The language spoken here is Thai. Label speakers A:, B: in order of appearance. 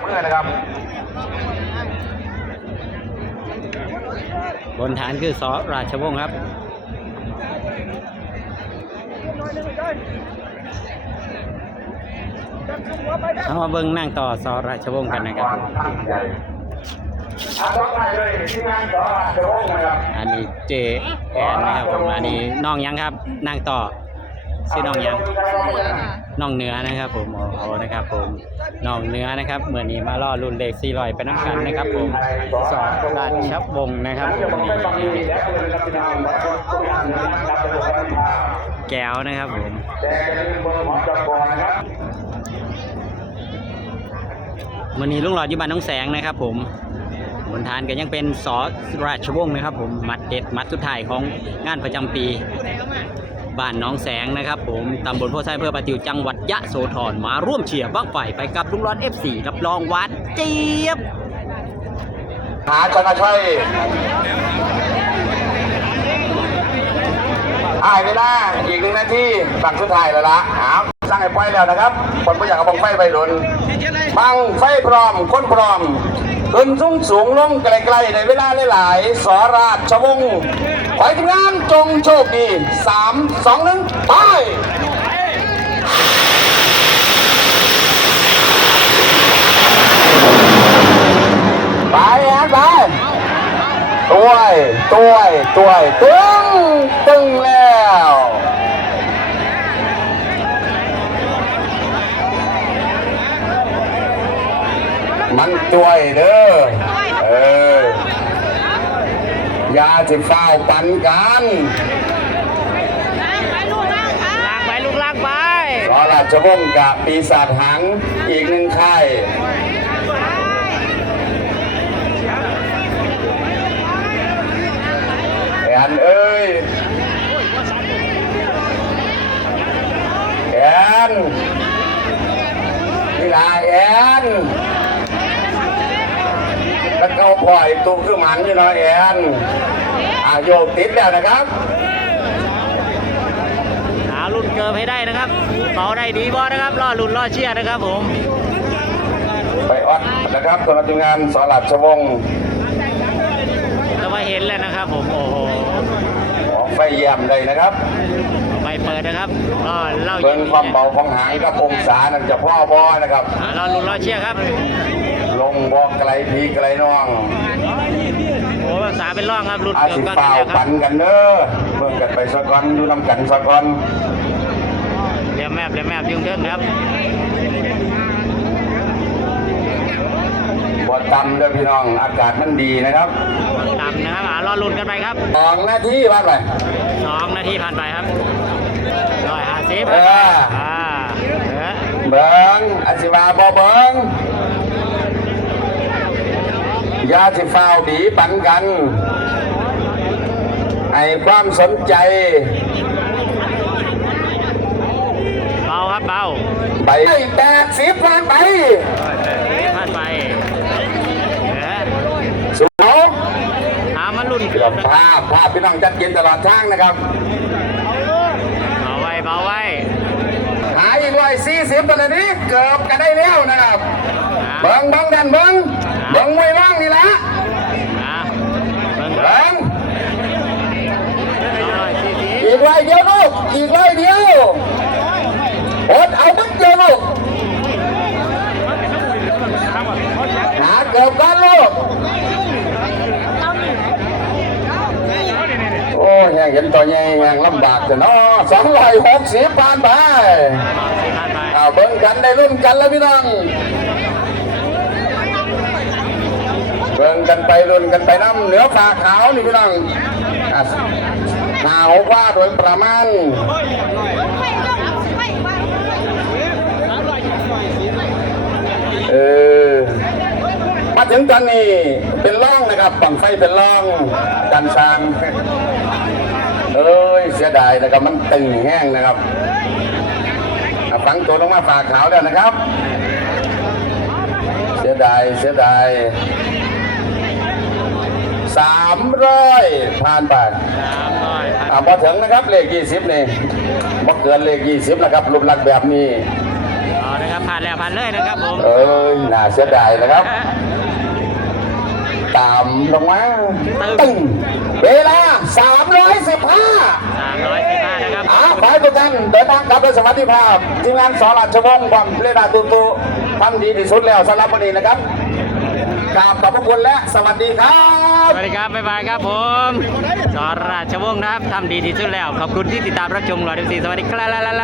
A: เมื่อนะครับ
B: บนฐานคือสอราชวงศ์ครับเอามาเบิ้งนั่งต่อสอราชวงศ์กันนะครับ
A: ท่านใหญ่อาต่อไปเลยที่งานต่อราชวงศ์นะครับ
B: อันนี้เจแอนนะครับผมอันนี้น้องยังครับนั่งต่อ ชื่อน้องยังน้องเหนือนะครับ ผมโอ้โหนะครับ ผมน้องเหนือนะครับเหมือนนี้มาล่อรุ่นเลขสี่รอยไปน้ำกันนะครับ ผมสอราชวงศ์นะครับผมนี่แก้วนะครับผม
A: แต่จะมีบนหมอจับบอนะครับ
B: วันนี้ลุงหลอดอยู่บ้านน้องแสงนะครับ ผมบนฐานก็ยังเป็นสอราชวงศ์นะครับ ผมมัดเด็ดมัดสุดท้ายของงานประจำปี บ้านน้องแสงนะครับ ผมตำบลโพไซเพื่อประติวจังหวัดยะโสธรมาร่วมเชียร์บ้างไฟไปกับลุงหลอด F4 รับรองวานเจี๊ยบ
A: หาชนะชัยอายเวลาอีกหนึ่งนาทีบังสุดท้ายแล้วละเอาสร้างให้ไฟแล้วนะครับคนไม่อยากเอาบังไฟไปโดนบังไฟพร้อมคนพร้อมขึ้นสูงสูงลงไกลๆในเวลาหลายๆสอราชวงศ์ ขอให้ทีมงานจงโชคดีสามสองหนึ่งไปไปแอนไปตัวไอ้ตัวไอ้ตัวไอ้ตึงตึงแล้วมันตัวไอ้เด้อเออ ยาจะเฝ้าวปันกัน
B: ลากไปลูกลากไป
A: รอราชวงศ์กับปีศาจหังอีกหนึ่งค่ายแอนเอ้ยแอนนี่ลาแอน แล้วก็ปล่อยตัวคือหมันอยู่เนาะแอนอะโยกติดแล้วนะครับ
B: หารุ่นเกิร์ให้ได้นะครับเป่าได้ดีบอนะครับรอรุ่นรอเชียร์นะครับผม
A: ไปออดนะครับสำหรับทีมงานสอหลัดชวงศ์
B: จะมาเห็นแล้วนะครับผมโอ้โห
A: หมอไฟเยี่ยมเลยนะครับ
B: ไปเปิดนะครับรอเล่า
A: เบิ้งความเบาของหางกับองศานั่นจะพ่อบอนะครับ
B: อ่ารอรุ่นรอเชียร์ครับ
A: ลงบอกไกลพีไกลน้อง
B: โอ้ภาษาเป็นร่องครับรุ่น
A: อา
B: เกิ
A: สิ
B: ร์กัน
A: ฟ้าว
B: แล้วค
A: ปั
B: รับ
A: นกันเด้อเบิ่งกันไปสักก่อนอยู่นำกันสักก่อน
B: เรียมแมบเรียมแมบยุ่งเทิงครับ
A: บ่ต่ำเด้อพี่น้องอากาศมันดีนะครับ
B: ต่ำนะครับอ่ารอรุ่นกันไปครับ
A: สองนาทีว่าไป
B: สองนาทีผ่านไปครับร้อยห้าสิบ
A: เออ
B: อ่าเออ
A: เบิ่งอาสิว่าบ่เบิ่งอ ยาสิฟ้าวดีปันกัน ให้ความสนใจ
B: เบาครับเบา
A: ไปแปดสิบผ่านไป
B: ผ่านไปเออ
A: สูง
B: หามารุ่น
A: พี่น้องภาพภาพพี่น้องจัดกินตลอดทางนะครับ
B: เบาไว้เบาไว้
A: หาอีกร้อยสี่สิบตอนนี้เกือบกันได้แล้วนะครับ
B: อ่า
A: เบิ้งเบิ้งดันเบิ้งเบิ้ง
B: สี่สิบ
A: อีกร้อยเดียวลูกอีกร้อยเดียวอดเอาบักเดียวลูกหาเกือบกันลูกโอ้ยยังเห็นตัวใหญ่ยังลำบากจะเนาะสองร้อยหกสิบผ่านไปา
B: นไป
A: เอาเบิ้งกันได้รุ่นกันแล้วพี่น้องเบิ่งกันไปรุ่นกันไปน้ำเหนือฝาขาวนี่พี่น้องอะ หนาวว่าโดยประมาณเออมาถึงตอนนี้เป็นร่องนะครับฝั่งไฟเป็นร่องกันชางเอ้ยเสียดายนะครับมันตึงแห้งนะครับอะฝังตัวลงมาฝากขาวแล้วนะครับ เสียดายเสียดายสามร้อยผ่านไป
B: สามร้ อยผ่าน
A: อ่าพอถึงนะครับเลขยี่สิบนี่บ่เกินเลขยี่สิบนะครับรูปลักษณ์แบบนี้
B: อ๋อนะครับผ่านาดแล้วผ่านเลยนะครับผม
A: เอ้ยน่าเสียดายนะครับ ตามลงมาตึ้งเวลา315
B: สามร้อยสิบห้านะครับ
A: อ่าขอให้ทุกท่านเดินทางกลับด้วยสวัสดิภาพทีมงานสอราชวงศ์ความเรดาตูตูทำดีที่สุดแล้วสำหรับวันนี้นะครับ กราบขอบพระคุณและสวัสดีครับ
B: สวัสดีครับ บ๊ายบายครับผมสอราชวงศ์นะครับทำดีที่สุดแล้ว ขอบคุณที่ติดตามรับชมหลอดดีสวัสดีครับ